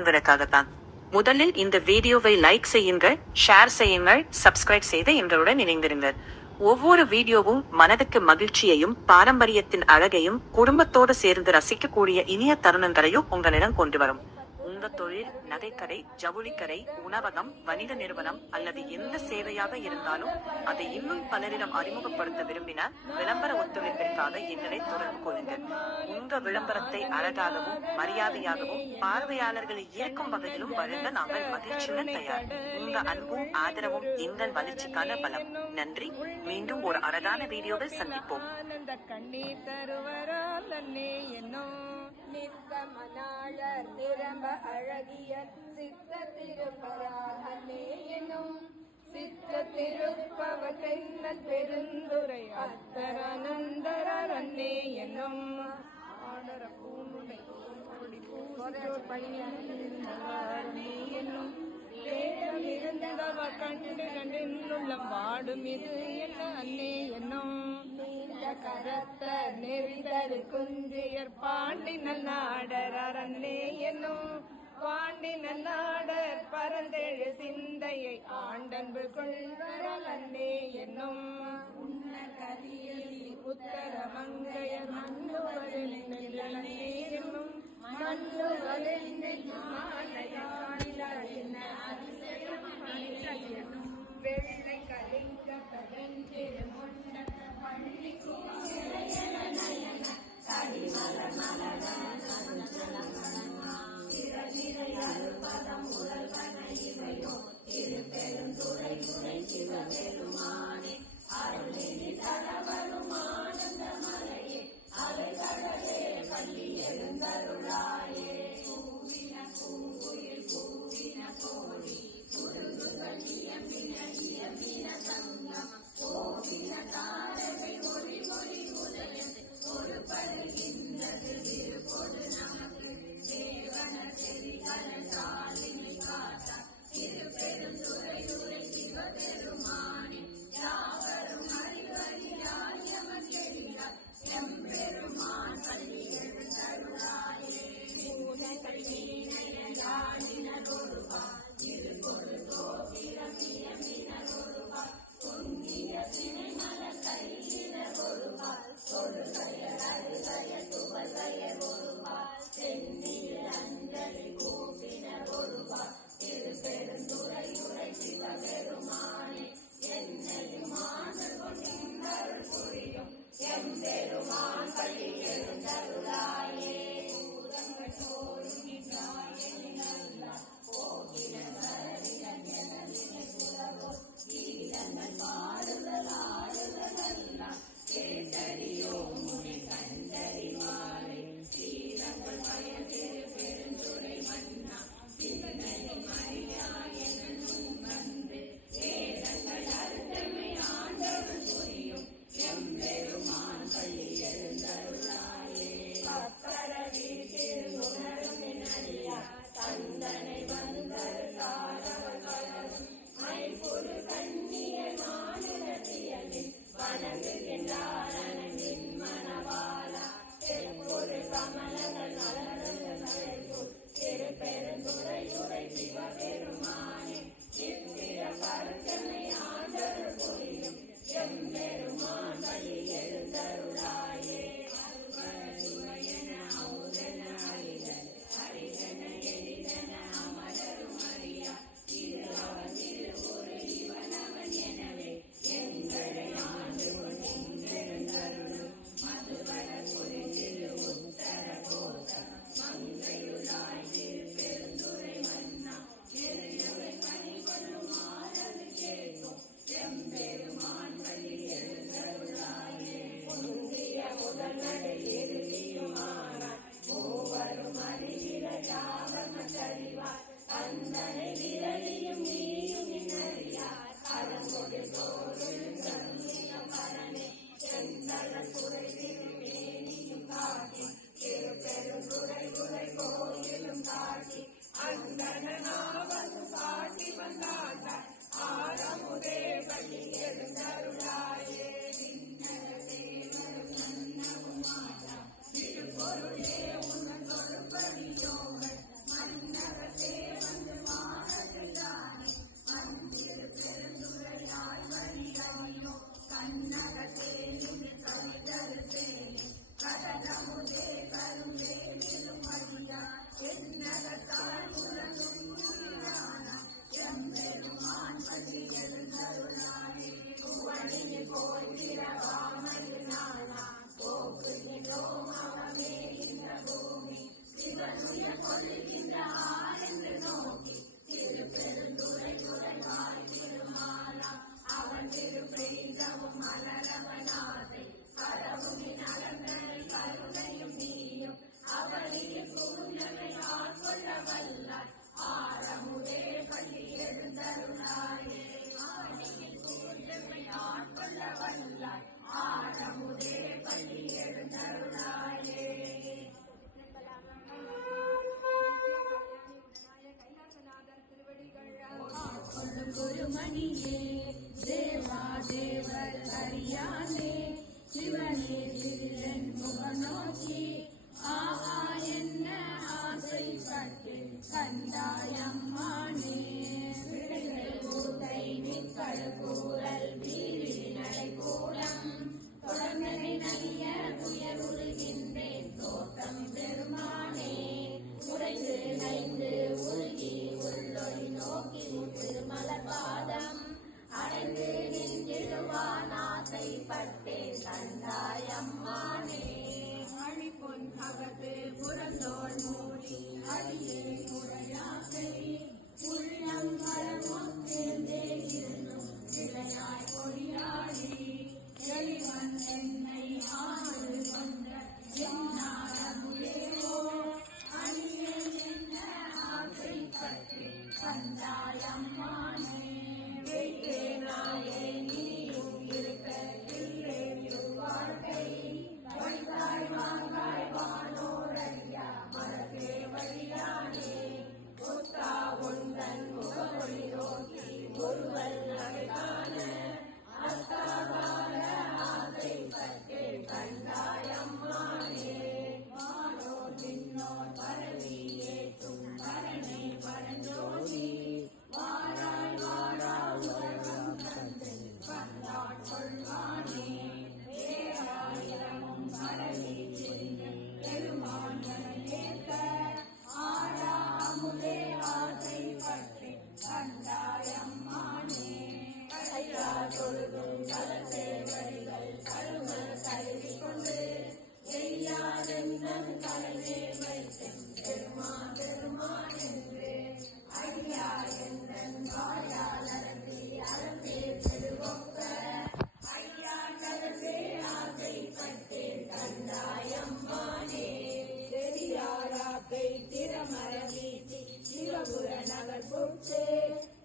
உங்களுக்காகத்தான். முதலில் இந்த வீடியோவை லைக் செய்யுங்கள், ஷேர் செய்யுங்கள், சப்ஸ்கிரைப் செய்து எங்களுடன் இணைந்திருங்கள். ஒவ்வொரு வீடியோவும் மனதுக்கு மகிழ்ச்சியையும் பாரம்பரியத்தின் அழகையும் குடும்பத்தோடு சேர்ந்து ரசிக்கக்கூடிய இனிய தருணங்களையும் உங்களிடம் கொண்டு வரும். உங்க தொழில் நகைக்கடை, ஜவுளிக்கடை, உணவகம், வணிக நிறுவனம் அல்லது எந்த சேவையாக இருந்தாலும் அதை இன்னும் பலரிடம் அறிமுகப்படுத்த விரும்பினால் விளம்பர ஒத்துழைப்பிற்காக எங்களை தொடர்பு கொள்ளுங்கள். உங்க விளம்பரத்தை அழகாகவும் மரியாதையாகவும் பார்வையாளர்களை ஈர்க்கும் வகையிலும் வழங்க நாங்கள் மகிழ்ச்சியுடன் தயார். உங்க அன்பும் ஆதரவும் எங்கள் வளர்ச்சிக்கான பலம். நன்றி. மீண்டும் ஒரு அழகான வீடியோவில் சந்திப்போம். நிற்கமனாளர் நிரம்ப அழகிய சித்த திருப்பரார் அன்னே எனும் சித்த திருப்பவர் தென்னல் பெருந்துரை அத்தரானந்தரர் அன்னே எனும் ஆடர பூமுடை பூசோர் பணியார் என்னும் தேடம் இருந்தவர் கண்டு கண்டுள்ளம் வாடும் இது என்ன அன்னே என்னும் கரத்த நெறிதரு குஞ்சியர் பாண்டி நல்லாடர் அரணே என்னும் பாண்டி நல்லாடர் பரந்தெழு சிந்தையை ஆண்டன்பு கொள்வரல் அன்னே என்னும் உன்ன கலியலி உத்தர மங்கையர் மன்னுவரில் என்னும் மன்னுவரில் வெள்ளை கலிங்க பதஞ்சிறு முண்ட பள்ளி கைலாசநாதர் திருவடிகள் குருமணியே தேவா தேவர் அறியானே சிவனே சிறிதன் முகநோக்கி ஆஹா என்ன ஆசைப்பட்டு கண்டாயம்மானே கூத்தை மிக்கள் கூறல் வீரி நடைகூடம் தொடர்ந்தனை நலிய உயருகின்றேன் தோட்டம் பெருமானே உறைந்து நைந்து உருகி உள்ளொளி நோக்கி திருமலர் பாதம் அடைந்து நின்றிடுவான் ஆசைப்பட்டேன் கண்டாயம்மானே அழிப்பொன் அகத்து புறந்தோள் மூடி அடியே முறையாசை உள்ளம் பரமும் சேர்ந்தே இருந்தும் விளையாய் கொடியாடி எளிவன் என்னை ஆறு கொண்ட என்னாரமுலேவோ அணியே என்ன ஆசைப்பட்டு கண்டாயம்மானே வைத்தே நாயே நீயும் இருக்க இல்லேன் வாழ்க்கை வைத்தாய் வாங்காய் வானோரையா மரத்தே வழியானே ஒத்தா உந்தன் முகமொழி நோக்கி ஒருவன் நகைகான அத்தாகார ஆசைப்பட்டு கண்டாயம்மானே வானோ தின்னோர் பரவி ஏற்றும் பரணை பரஞ்சோதி வாராய் வாரா உலகம் தந்து வந்தாட் கொள்வானே பேராயிரமும் பரவி சென்று பெருமான் ஏற்க ஆடா அமுதே ஆசைப்பட்டு கண்டாயம்மானே கையா தொழுதும் கலசேவடிகள் கரும கருவி கொண்டு செய்யாதெந்தன் கலையே வைத்தேன் பெருமான் பெருமான் என்று ஐயா எந்தன் வாயால் அறந்தி அறந்தே பெருவொக்க ஐயா கலசே ஆசைப்பட்டேன் கண்டாயம்மானே பெரியாராக்கை திறமர வீசி சிவபுர நகர் புட்டு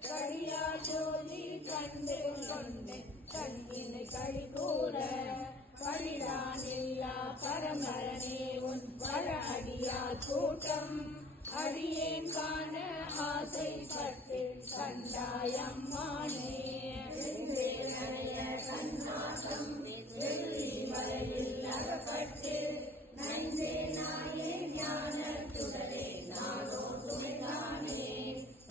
கடியா ஜோதி கண்டு கொண்டு கண்ணினை கழி கூற கழிடான் இல்லா பரமரனே உன் வர அடியார் கூட்டம் அடியேன் காண ஆசைப்பட்டு கண்டாயம்மானே நனைய கண்ணாசம் வெள்ளி வரையில் அகப்பட்டு நைந்தே நாயே ஞான துடரே நானோ துணைதானே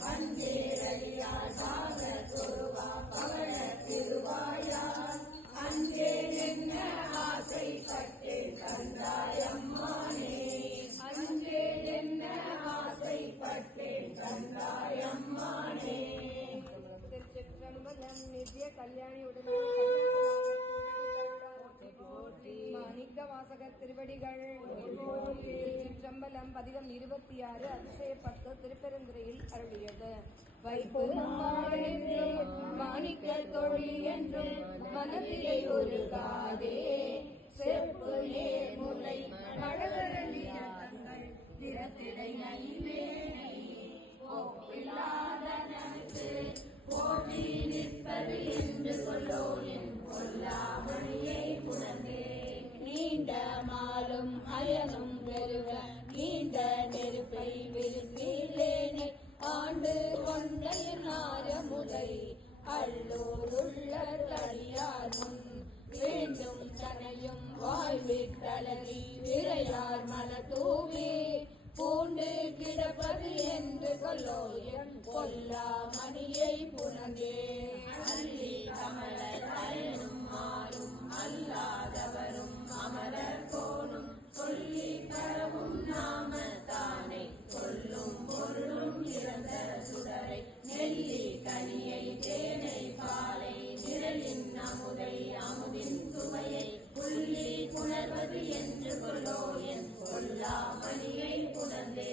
பஞ்சேரடியார் சாக தொருவா பவள திருவாயார் அஞ்சே என்ன ஆசைப்பட்டு கண்டாயம்மானே அஞ்சே என்ன ஆசைப்பட்டு கண்டாயம்மானே திருச்சிற்றம்பலம் நித்ய கல்யாணியுடன் மாணிக்க வாசகர் திருவடிகள் திருச்சிற்றம்பலம் பதிகம் 26 அதிசய 10 திருப்பெருந்துறையில் அருளியது. வைப்பும் மாணிக்க தொழில் என்றும் மனதிலே ஒரு காதே செப்பு ஏமுலை மழகரளிய தங்கள் திறத்திடை நைவேனை ஒப்பில்லாதனக்கு போட்டி நிற்பது என்று கொள்ளோ என் கொல்லாமணியை புணர்ந்தே நீண்ட மாலும் அயனும் பெருக நீண்ட நெருப்பை விரும்பிலேனை ஆண்டு கொண்டையனார முதை அள்ளூருள்ள தடியார் முன் வேண்டும் தனையும் வாழ்விட்டழகி விரையார் மன தூவி பூண்டு கிடப்பது என்று கொல்லோ என் கொல்லா மணியை புனந்தே அள்ளி கமல தயனும் மாறும் அல்லாதவரும் அமரர் கோணும் சொல்லி தரவும் நாம தானே சொல்லும் மணியை புணர்ந்தே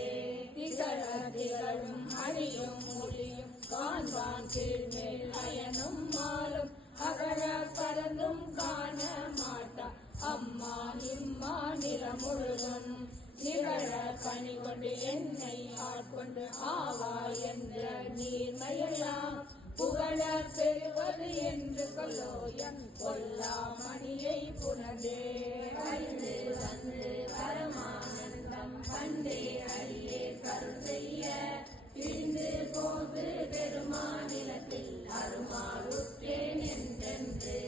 திகழ திகழும் அணியும் மொழியும் காண்பான் கீழ்மேல் அயனும் மாலும் அகழ பறந்தும் காண மாட்டா அம்மா இம்மா நிறமுழுதும் நிகழ கனி கொண்டு என்னை ஆட்கொண்டு ஆவா என்ற நீர்மையெல்லாம் புகழ பெறுவது என்று கொல்லோ என் கொல்லா மணியை புனதே வந்து வந்து பரமானந்தம் கண்டே அடியே கருள் செய்ய பிரிந்து போது பெருமாநிலத்தில் அருமாறுற்றேன் என்றென்று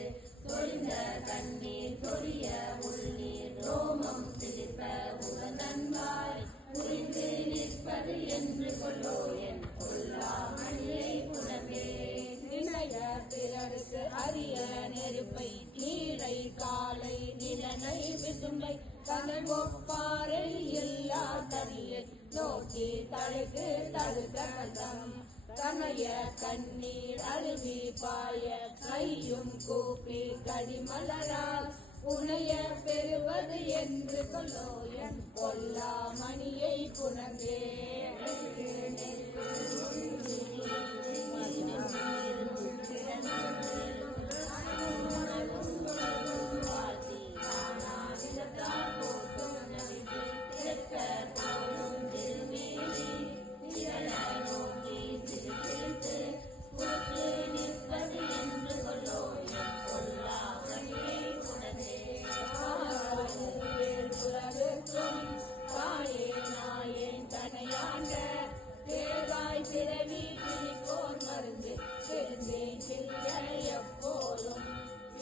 சொரிந்த கண்ணீர் சொரிய உள்நீர் ரோமம் சிரிப்ப உகந்தன்பாய் புரிந்து நிற்பது என்று கொல்லோ என் கொல்லா மணியை புனவே நினைய பிறருக்கு அரிய நெருப்பை நீரை காலை நிலனை விசும்பை கதல் ஒப்பாறை எல்லா தனியை நோக்கி தழைக்கு தழுக்க கதம் கனைய கண்ணீர் அருவி பாய கையும் கூப்பி கடிமலரால் உனைய பெறுவது என்று கொல்லோ என் கொல்லா மணியை புனவே பிறவி பிரிப்போர் மருந்து தெரிந்தேன் எப்போதும்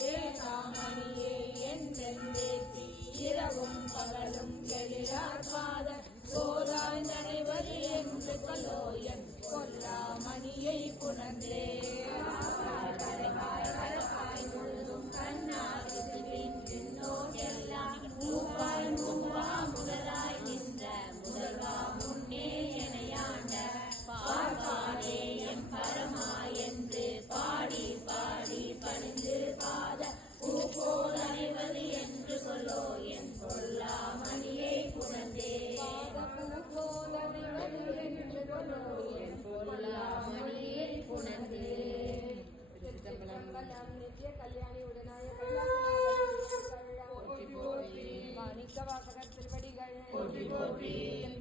ஏகாமணியே என்றெந்தேத்தி இரவும் பகலும் எழிலார் பாத சோதாய் நனைவது என்று கொல்லோ என் கொல்லா மணியை புணர்ந்தே கரப்பாய் முழுதும் கண்ணாய் பின்னோர் எல்லாம் மூவாய் மூவா முதலாய் நின்ற முதல்வா முன்னே எனையாண்ட பார்ப்பானே எம் பரமா என்று பாடி பாடி பணிந்து பாத பூப்போல் அணைவது என்று கொல்லோ என் கொல்லா மணியை புணர்ந்தே பூப்போல் அணைவது என்று கொல்லோ என் கொல்லா மணியை புணர்ந்தே நித்திய கல்யாணி உடனாய மாணிக்கவாசகர் திருவடிகள்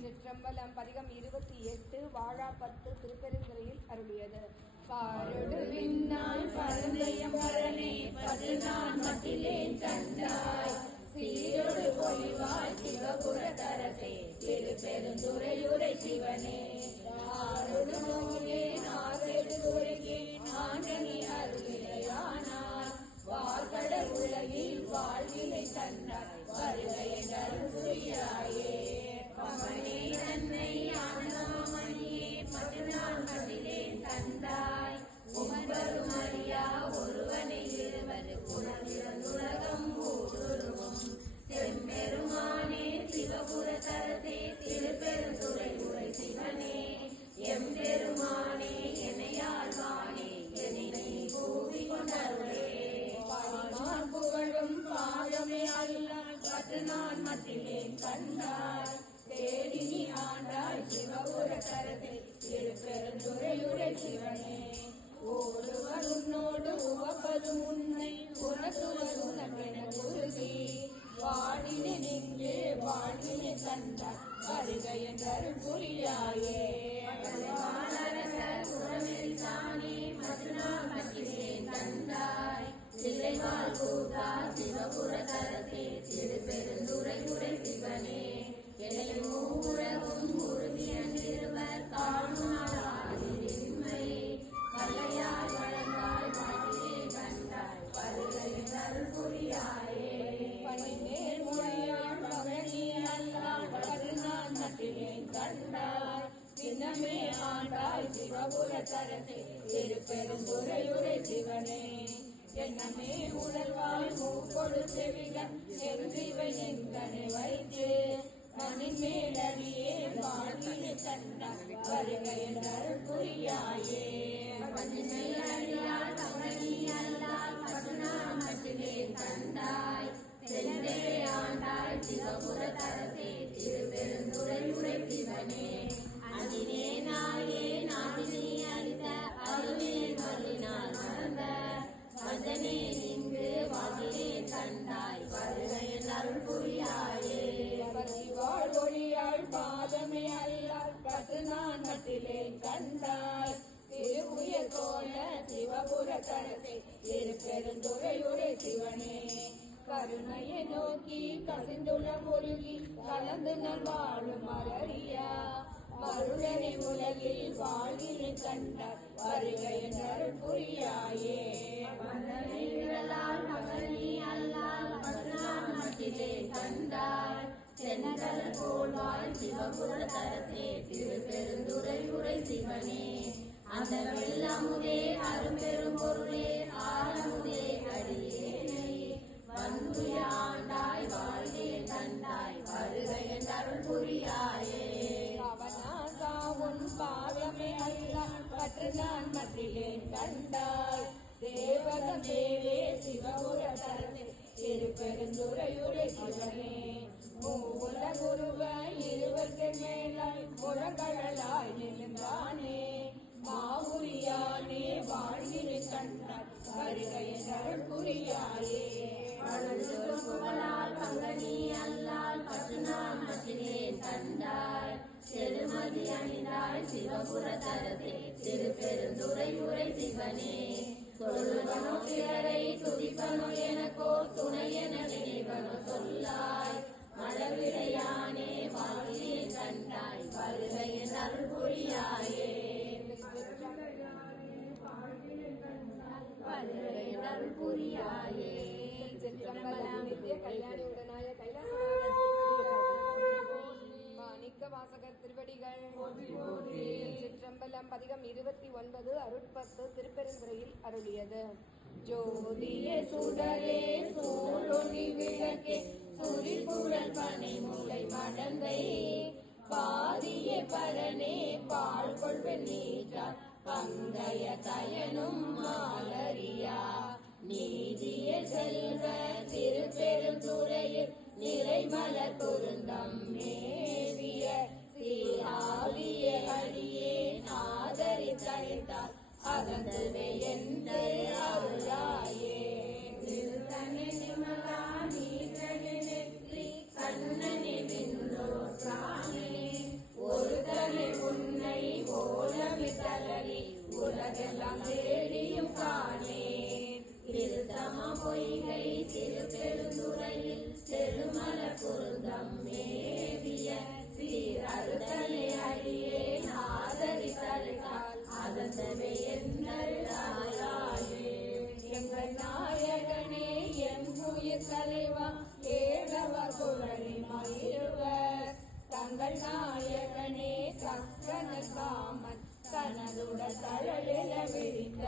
சிற்றம்பலம் பதிகம் 28 வாழா 10 திருப்பெருந்துறையில் அருளியது. பாரொடு விண்ணாய் பரந்தயம் பரனே பதினான் மட்டிலேன் கண்டாய் சீரொடு பொலிவாய் சிவபுர தரசே திருப்பெருந்துறையுரை சிவனே ஆரொடு நோயே நாகெடு துறையே ஆண்டனி அருளிலையானாய் வார்கடல் உலகில் வாழ்வினை தந்தாய் வருகையை நல்குறியாயே பவனே தன்னை ஆனமணியே பதினான் மட்டிலேன் தந்தாய் ஒன்பரும் அறியா ஒருவனை இருவது புனர்ந்துலகம் ஊடுருவும் செம்பெருமானே சிவபுர தரசே திருப்பெருந்துறை உரை சிவனே எம்பெருமானே எனையாழ்வானே எனை கூவி கொண்டருளே புகழும் பாதமே அல்லால் பதினான் மட்டிலேன் கண்டாய் தேடினி ஆண்டாய் சிவபுர தரசே திருப்பெருந்துறையுரை சிவனே ஓடுவர் உன்னோடு உவப்பது உன்னை உணர்த்துவர் உனக்கென குருகி வாடினி நின்று வாழ்வினை தந்தாய் வருகையின் புரியாயே புறமில் தானே பதினான் மட்டிலேன் தந்தாய் சிலைவாள் கூட்டா சிவபுர தரசே திருப்பெருந்துறையுரை சிவனே எனை மூவுலகும் உறுதியன்றிருவர் காணுமாய் கல்லையாய் வளர்ந்தாய் வாழ்விலே கண்டாய் வருகையின் புரியாயே பணிமேல் மொழியாள் பகனி அல்லாள் பதினான் மட்டிலேன் கண்டாய் தினமே ஆண்டாய் சிவபுர தரசே திருப்பெருந்துறையுரை சிவனே என்னமே உடல்வாய் மூக்கொடு செவிகள் செவிவை எங்கனை வைத்து மணிமேலடியே வாழ்வினை தந்தாய் வருகையின் புரியாயே மணிமேலடியால் பகனி அல்லால் பதினான் மட்டிலேன் கண்டாய் சென்றே ஆண்டாய் சிவபுரத்தரசே திருப்பெருந்துறையுரை சிவனே அஞ்சினே நாயே நாதினி அளித்த அருளே மருளினால் மறந்த வஜனே நின்று வாகிலே கண்டாய் வருகையில் அருள் புரியாயே பரிவாள் ஒளியாள் பாதமே அல்லால் கற்று நான் மட்டிலே கண்டாய் திருவுய கோல சிவபுர தரசே திருப்பெருந்துறையுரை சிவனே கருணையை நோக்கி கசிந்துள்ள முருகி கலந்து நல் வாழும் மலரியா மருளனை உலகில் வாழ்கினை கண்டார் வருகையின் அருள் புரியாயே மன்னனை விரலால் மகனி அல்லால் பதினான் மட்டிலே கண்டாய் சென்றல் போல்வாய் சிவபுர தரசே திருப்பெருந்துறையுரை சிவனே அந்த வெள்ளமுதே அரும்பெரும் பொருளே ஆலமுதே அடியேனை வந்து ஆண்டாய் வாழ்கே கண்டாய் வருகையின் அருள் புரியாயே அவனாசா உன் பாதமே அல்லால் கற்று நான் மட்டிலே கண்டாய் தேவக தேவே சிவபுர தரசே திருப்பெருந்துறையுரை சிவனே மூல குருவ இருவருக்கு மேலாய் முழங்கழலாய் நின்றானே மாவுரியானே வாழ்கினை கண்டார் வருகையின் அருள் புரியாயே புகழால் பங்கனி அல்லால் பற்றுநாள் மட்டிலே கண்டாய் செருமதி அணிந்தாய் சிவபுர தரசே திருப்பெருந்துறையுரை சிவனே சொல்வனோ பிறரை துதிப்பனோ எனக்கோ துணை என நினைவனோ சொல்லாய் மழவிடையானே வாழ்கிலே கண்டாய் வருகையின் அருள் புரியாயே வருகையின் அருள் புரியாயே நித்திய கல்யாணி உடனாய மாணிக்க வாசகர் திருவடிகள் சிற்றம்பலம் பதிகம் 29 அருட்பத்து திருப்பெருந்துறையில் அருளியது. ஜோதிய சுடரே சூழொளி விளக்கே சுரிபுழல் பனை முளை மடந்தை பாதிய பரனே பால் கொள்வன் நீற்றார் பங்கைய கயனும் மாலரியா நீதிய செல்வ திருப்பெருந்துறையில் நிறைமலர் பொருந்தம் மேவிய சீராவிய அடியே ஆதரித்தழைத்தார் அகந்தவே என்று அருளாயே திருத்தனே நிமலா நீற்றனே நெற்றி கண்ணனே விண்ணோற்றானே ஒரு தலை உன்னை ஓலமிட்டலி உலகெல்லாம் தேடியும் காணே திருத்தம பொய்கை திருப்பெருந்துறையில் திருமலர் பொருந்தம் மேவிய சீரருதலை அடியே ஆதரித்தழைத்தால் அதந்தவே என்னருளாயே எங்கள் நாயகனே என் உயிர் தலைவா ஏழவர் குரலி மகிழ்வர் தங்கள் நாயகனே கக்கன காமன் தனதுட தழலில விழித்த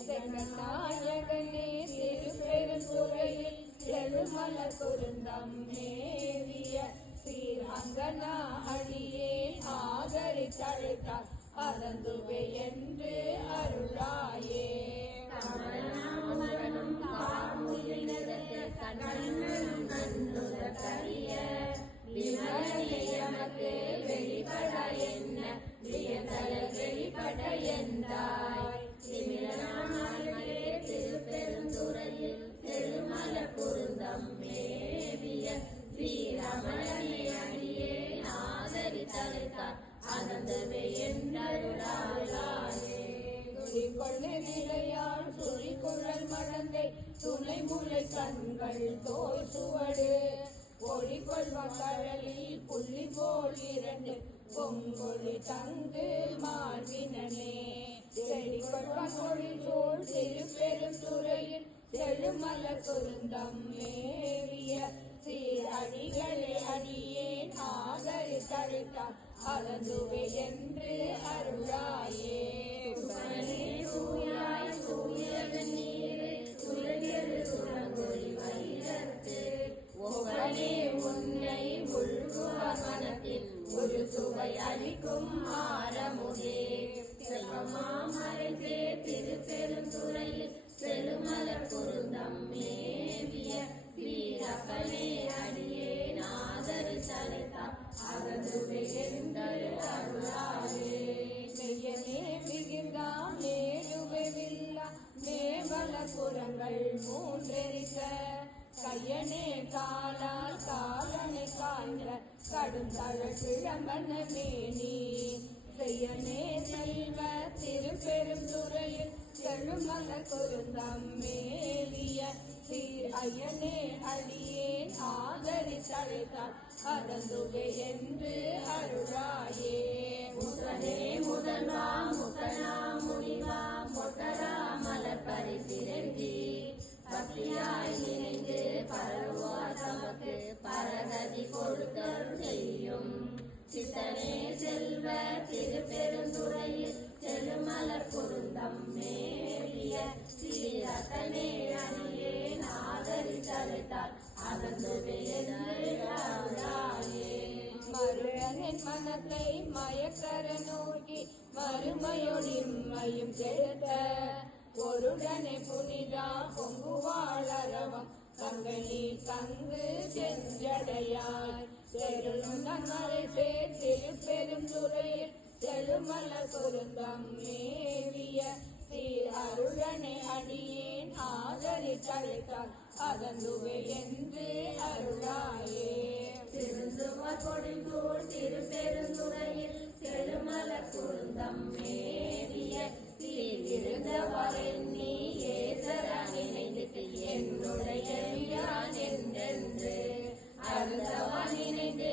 செங்கள் நாயகனே திருப்பெருந்துறையில் செழுமலர் பொருந்தம் மேவிய சீர் அங்கனா அடியே ஆதரித்தழைத்தார் அதந்துவே என்று அருளாயே கமலநாமனும் காமுயிரினதற்கு கண்ணனும் நன்றுத கரிய விமலையமக்கு வெளிப்பட என்ன வியந்தல வெளிப்பட எந்தாய் திமிழனாமலே திருப்பெருந்துறையில் திருமல பொருந்தம் மேவிய ஸ்ரீரமணனை அடியே ஆதரித்தழைத்தார் அதந்தவே என்னருளாயே கொள்ளை நிலையால் சுரிக்குழல் மடந்தை துணை முளை கண்கள் தோல் சுவடு பொழிகொள்வ கடலில் புள்ளி போல் இரண்டு பொங்கொழி தந்து மார்பினே செழிகொள்வ மொழி சோழ் திருப்பெருந்துறையில் செழுமலர் பொருந்தம் மேவிய சீர் அடிகளே அடியேன் ஆதரித்தழைத்தார் அகந்துவே என்று அருளாயே தூயாய் தூயவன் நீரே துயர் துறங்கொழி வைரத்து ஒவ்வொரே உன்னை உள்குவர் மனத்தில் ஒரு சுவை அளிக்கும் ஆரமுதே செல்வமாமரசே திருப்பெருந்துறையில் செழுமலர் பொருந்தம் மேவிய சீர அறந்துவே என்று அருளாயே மெய்யனே மிகுந்தா மேலுவில்லா மேவல புறங்கள் மூன்றெரித்த கையனே காலால் காலனை காண்ற கடுந்தழல் கிழம்பன மேனி செய்யனே செல்வ திருப்பெருந்துறையில் செழுமல குருந்தம் மேலிய சீர் ஐயனே அடியேன் ஆதரித்தழைத்தால் அறந்துவே என்று அருளாயே முகனே முதல்வா முகனா முனிவா மொட்டரா மலர் பரிசிறங்கி பக்தியாய் நினைந்து பரவுவார் தமக்கு பரகதி கொடுத்தல் செய்யும் சித்தனே செல்வ திருப்பெருந்துறையில் செழுமலர் குருந்தம் மேலிய சீரத்தனே அணியேன் ஆதரித்தழைத்தால் அறந்துவே என்று அருளாயே மருளனின் மனத்தை மயக்கர நோக்கி மறுமையொழிமையும் கெடுத்த பொருடனை புனிதா பொங்குவாழரவம் தங்கனி தங்கு செஞ்சடையாய் தெருளுநன்மறை சேர் திருப்பெருந்துறையில் செழுமல குருந்தம் மேவிய சீர் அருளனை அடியேன் ஆதரித்தழைத்தால் அகந்துவே என்று அருளாயே திருந்துவர் கொடிந்தூள் திருப்பெருந்துறையில் செழுமலர் குருந்தம் மேவிய சீர்விருந்தவரின் நீ ஏசர நினைந்து என்னுடைய என்றென்று அருந்தவன் நினைந்து